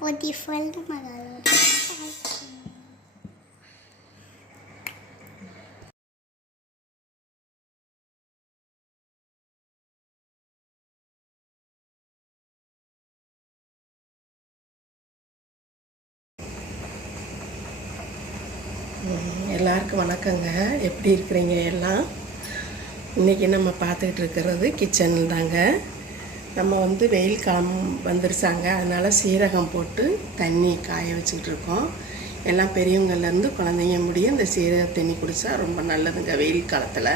Beautiful na magagawa. எல்லாருக்கும் வணக்கங்க. எப்படி இருக்கிறீங்க எல்லாம்? இன்றைக்கி நம்ம பார்த்துக்கிட்டு இருக்கிறது கிச்சன் தாங்க. நம்ம வெயில் காலம் வந்துருச்சாங்க, அதனால் சீரகம் போட்டு தண்ணி காய வச்சுக்கிட்டு இருக்கோம். எல்லாம் பெரியவங்கள்லேருந்து குழந்தைங்க முடிய இந்த சீரக தண்ணி குடித்தா ரொம்ப நல்லதுங்க வெயில் காலத்தில்.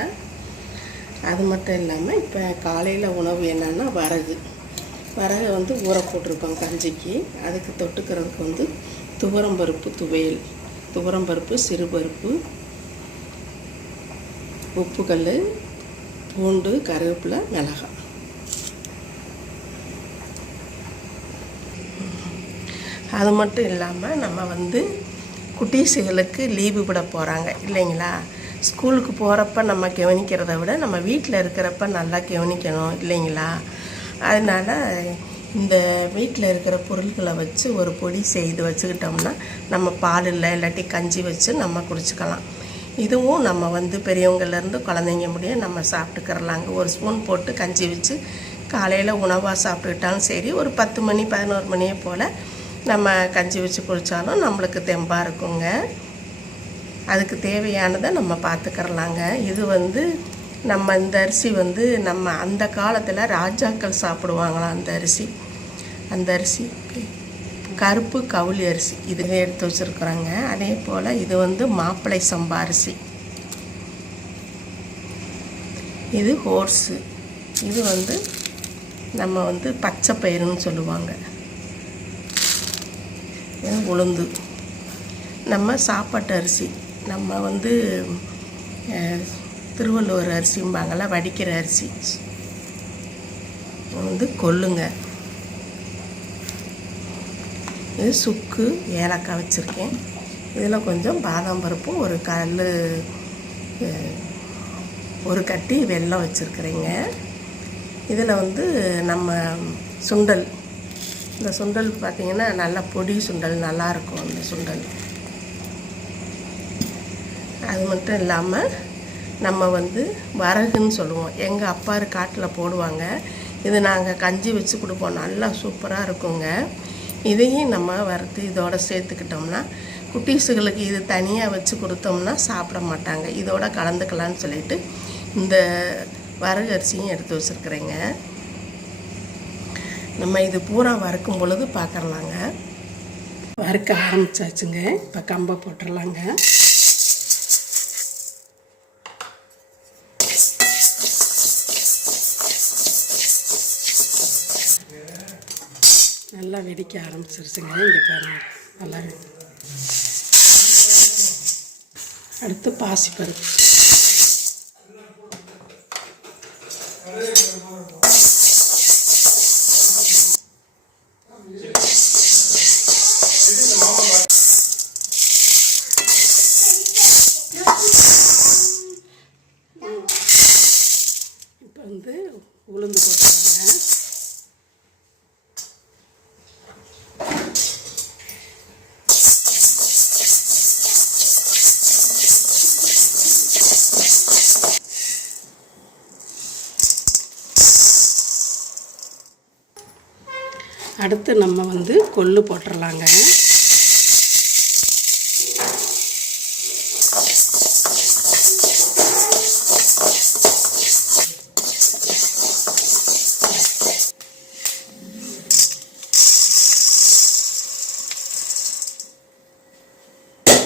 அது மட்டும் இல்லாமல் இப்போ காலையில் உணவு என்னன்னா வரகு ஊற போட்டிருக்கோம் கஞ்சிக்கு. அதுக்கு தொட்டுக்கிறதுக்கு துவரம்பருப்பு துவையல், துவரம்பருப்பு, சிறுபருப்பு, உப்புக்கல், பூண்டு, கருவேப்பிலை, மிளகாய். அது மட்டும் இல்லாமல் நம்ம குட்டீஸுகளுக்கு லீவு விட போகிறாங்க இல்லைங்களா? ஸ்கூலுக்கு போகிறப்ப நம்ம கவனிக்கிறத விட நம்ம வீட்டில் இருக்கிறப்ப நல்லா கவனிக்கணும் இல்லைங்களா? அதனால் இந்த வீட்டில் இருக்கிற பொருட்களை வச்சு ஒரு பொடி செய்து வச்சுக்கிட்டோம்னா நம்ம பால் இல்லை இல்லாட்டி கஞ்சி வச்சு நம்ம குடிச்சிக்கலாம். இதுவும் நம்ம பெரியவங்கள்லேருந்து குழந்தைங்க முடிய நம்ம சாப்பிட்டுக்கிறலாங்க. ஒரு ஸ்பூன் போட்டு கஞ்சி வச்சு காலையில் உணவாக சாப்பிட்டுக்கிட்டாலும் சரி, ஒரு 10 மணி 11 மணியை போல் நம்ம கஞ்சி வச்சு குடித்தாலும் நம்மளுக்கு தெம்பாக இருக்குங்க. அதுக்கு தேவையானதை நம்ம பார்த்துக்கிறலாங்க. இது நம்ம இந்த அரிசி நம்ம அந்த காலத்தில் ராஜாக்கள் சாப்பிடுவாங்களாம். அந்த அரிசி கருப்பு கவுளி அரிசி இது எடுத்து வச்சுருக்குறாங்க. அதே போல் இது மாப்பிள்ளை சம்பா அரிசி, இது ஹோர்ஸு, இது நம்ம பச்சை பயிறுன்னு சொல்லுவாங்க. இது உளுந்து, நம்ம சாப்பாட்டு அரிசி, நம்ம திருவள்ளுவர் அரிசிம்பாங்கள்ல, வடிக்கிற அரிசி, கொள்ளுங்க. இது சுக்கு, ஏலக்காய் வச்சுருக்கேன். இதில் கொஞ்சம் பாதாம் பருப்பும் ஒரு கட்டி வெல்லம் வச்சுருக்குறேங்க. இதில் நம்ம சுண்டல், இந்த சுண்டல் பார்த்திங்கன்னா நல்லா பொடி சுண்டல் நல்லாயிருக்கும். அந்த சுண்டல் அது மட்டும் இல்லாமல் நம்ம வரகுன்னு சொல்லுவோம். எங்கள் அப்பாரு காட்டில் போடுவாங்க. இது நாங்கள் கஞ்சி வச்சு கொடுப்போம், நல்லா சூப்பராக இருக்குங்க. இதையும் நம்ம வறுத்து இதோட சேர்த்துக்கிட்டோம்னா குட்டீஸுகளுக்கு இது தனியாக வச்சு கொடுத்தோம்னா சாப்பிட மாட்டாங்க. இதோட கலந்துக்கலான்னு சொல்லிட்டு இந்த வரகு அரிசியும் எடுத்து வச்சுருக்குறேங்க. நம்ம இது பூரா வறுக்கும் பொழுது பார்க்கலாங்க. வறுக்க ஆரம்பிச்சாச்சுங்க. இப்போ கம்பை போட்டுடலாங்க. நல்லா வெடிக்க ஆரம்பிச்சிருச்சுங்க. இங்கே பாருங்கள், நல்லா அடுத்து பாசிப்பருப்பு, இப்போ உளுந்து போட்டுருவாங்க. அடுத்து நம்ம கொள்ளு போட்டுடலாங்க.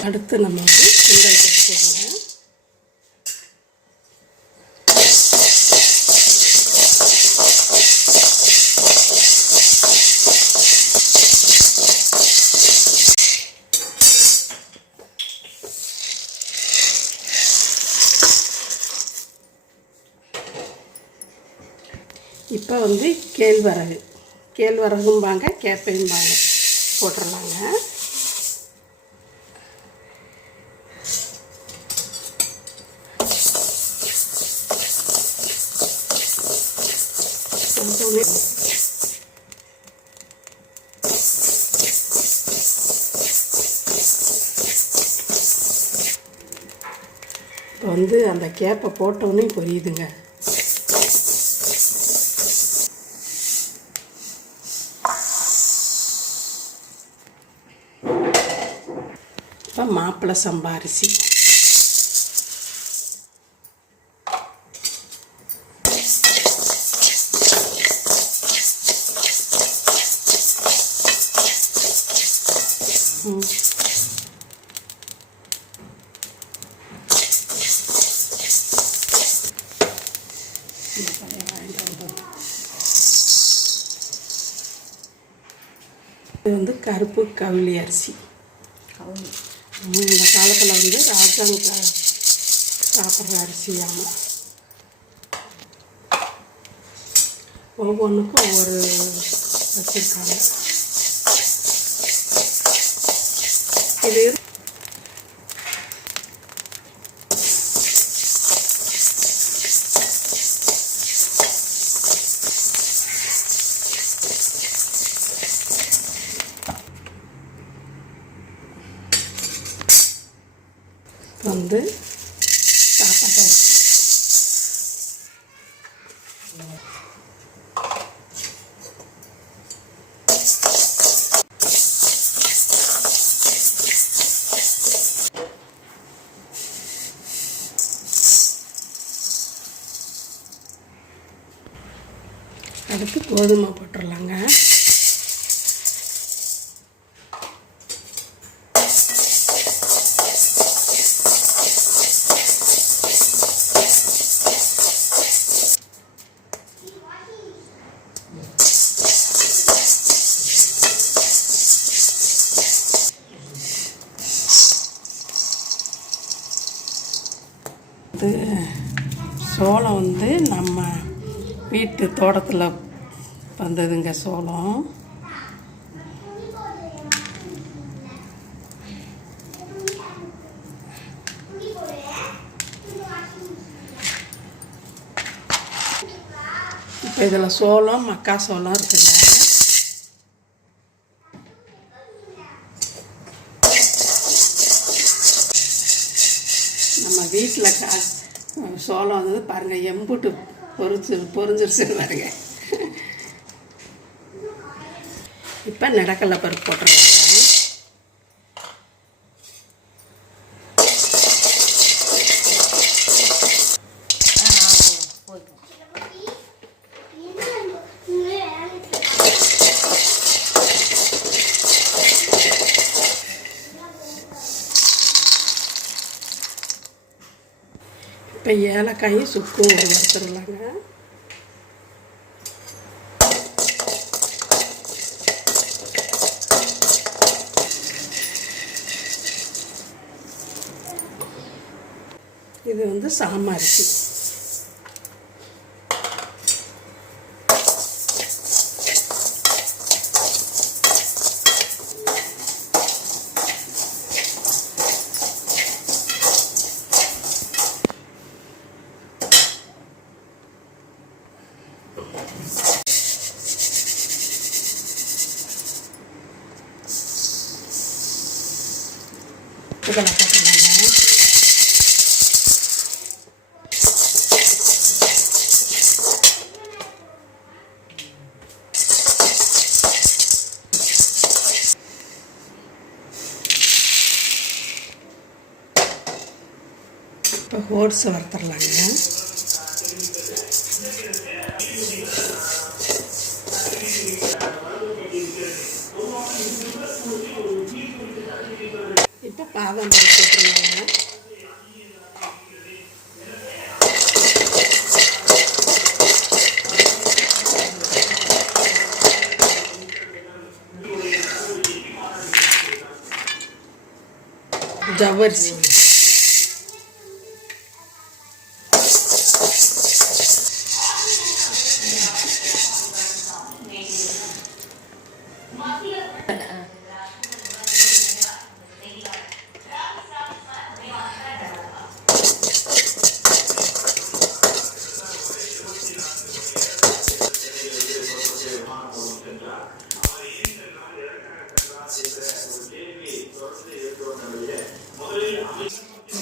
அடுத்து நம்ம சுண்டல் போட்டுக்கோங்க. இப்போ கேழ்வரகும்பாங்க, கேப்பையும்பாங்க போட்டுடலாங்க. வந்து அந்த கேப்பை போட்டோன்னே பொரியுதுங்க. இப்போ மாப்பிள்ளை சம்பா அரிசி, இது வந்து கருப்பு கவுளி அரிசி. இந்த காலத்தில் வந்து ராஜாங்க சாப்பிட்ற அரிசியாமல் ஒவ்வொன்றுக்கும் ஒவ்வொரு வச்சுருக்காங்க. இது வந்து சாப்பாட்டு அரிசி. அதுக்கு கோதுமை போட்டுடலாங்க. சோளம் வந்து நம்ம வீட்டு தோட்டத்தில் வந்ததுங்க சோளம். இப்போ இதில் சோளம் மக்காசோளம் இருக்குங்க. நம்ம வீட்டில் சோளம் வந்து பாருங்கள் எம்புட்டு பொரிஞ்சிருச்சுன்னு பாருங்க. இப்போ நிலக்கடலை பருப்பு போட்டுருவாங்க. இப்போ ஏலக்காயும் சுக்கும் வறுத்துடலாங்க. இது வந்து சாமரிசி. இதெல்லாம் போட்டுடலாங்க. இப்போ ஓட்ஸ் வறுத்துடலாங்க. இப்போ பாதாம் பருப்பு போட்டுருவாங்க. ஜவ்வரிசி,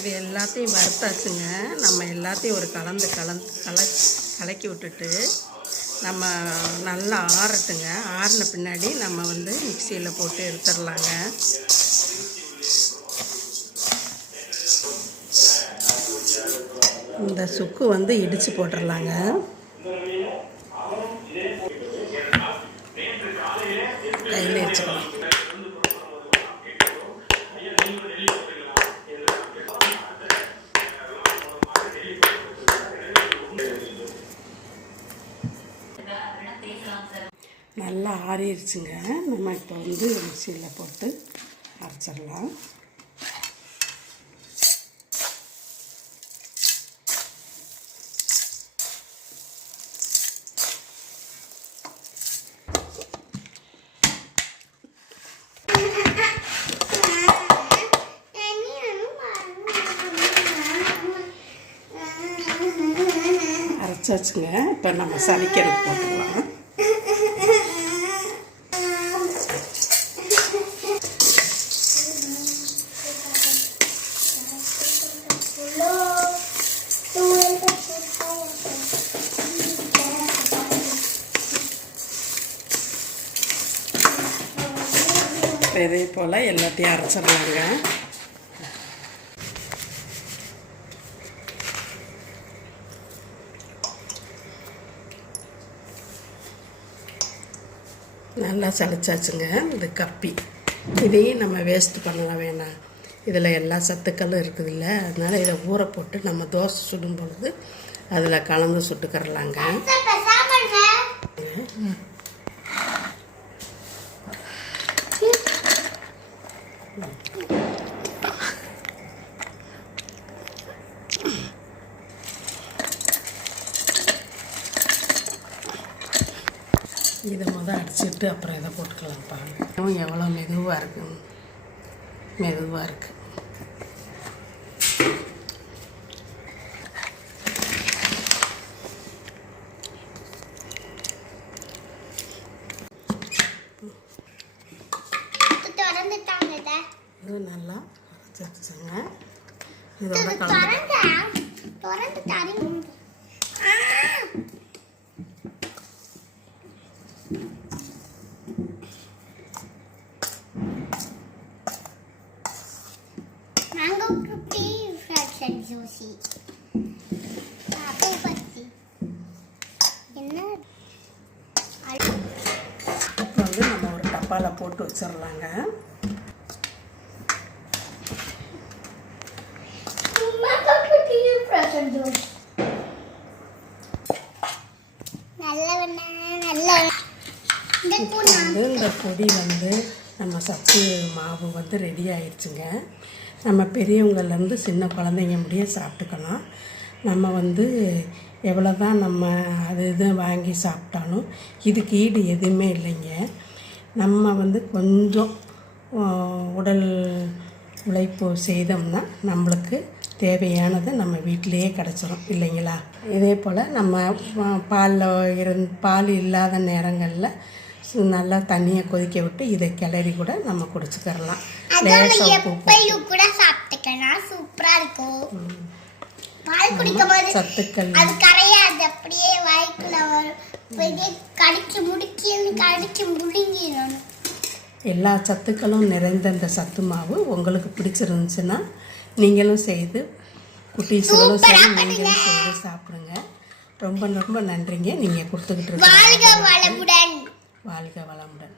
இது எல்லாத்தையும் வறுத்தாச்சுங்க. நம்ம எல்லாத்தையும் ஒரு கலக்கி விட்டுட்டு நம்ம நல்லா ஆறட்டுங்க. ஆறின பின்னாடி நம்ம வந்து மிக்சியில் போட்டு எடுத்துடலாங்க. இந்த சுக்கு வந்து இடித்து போட்டுடலாங்க. கையில் வச்சுக்கலாம். நல்லா ஆறிடுச்சுங்க. நம்ம இப்போ வந்து மிக்சியில் போட்டு அரைச்சிடலாம். அரைச்சாச்சுங்க. இப்போ நம்ம சலிக்கிறது போட்டுக்கலாம். இதே போல் எல்லாத்தையும் அரைச்சிடலாங்க. நல்லா சளிச்சாச்சுங்க. இது கப்பி இதையும் நம்ம வேஸ்ட் பண்ணலாம் வேணாம். இதில் எல்லா சத்துக்களும் இருக்குது இல்லை, அதனால் இதை ஊற போட்டு நம்ம தோசை சுடும் பொழுது அதில் கலந்து சுட்டுக்கரலாங்க. இதை அடிச்சுட்டு அப்புறம் இதை போட்டுக்கலாம். பாருங்க எவ்வளோ மெதுவாக இருக்கு, மெதுவாக இருக்குது. இது நல்லா அரைச்சிருச்சுங்க. இதோட mango cookie fresh and juicy. இப்போ வந்து நம்ம ஒரு டப்பாவில் போட்டு வச்சிடலாங்க. இந்த பொடி வந்து நம்ம சத்து மாவு வந்து ரெடி ஆயிடுச்சுங்க. நம்ம பெரியவங்கள்லேருந்து சின்ன குழந்தைங்க முடிய சாப்பிட்டுக்கலாம். நம்ம வந்து எவ்வளோ தான் நம்ம இது வாங்கி சாப்பிட்டாலும் இதுக்கு ஈடு எதுவுமே இல்லைங்க. நம்ம வந்து கொஞ்சம் உடல் உழைப்பு செய்தோம்னா நம்மளுக்கு தேவையானது நம்ம வீட்டிலையே கிடச்சிரும் இல்லைங்களா. இதே போல் நம்ம பால் இல்லாத நேரங்களில் நல்லா தண்ணியை கொதிக்க விட்டு இதை கிளறி கூட நம்ம குடிச்சுக்கிறலாம். கூட சாப்பிட்டுக்கலாம், சூப்பராக இருக்கும். பால் குடிக்கும்போது சத்துக்கள் அது கரையாது, அப்படியே வாய்க்குள்ள வரும். கடிச்சு முடுங்கிடணும். எல்லா சத்துக்களும் நிறைந்த இந்த சத்து மாவு உங்களுக்கு பிடிச்சிருந்துச்சுன்னா நீங்களும் செய்து குட்டீஸுகளும் சரி நீங்களும் செய்து சாப்பிடுங்க. ரொம்ப ரொம்ப நன்றிங்க. நீங்கள் கொடுத்துக்கிட்டு இருக்க. வாழ்க வளமுடன். வாழ்க வளமுடன்.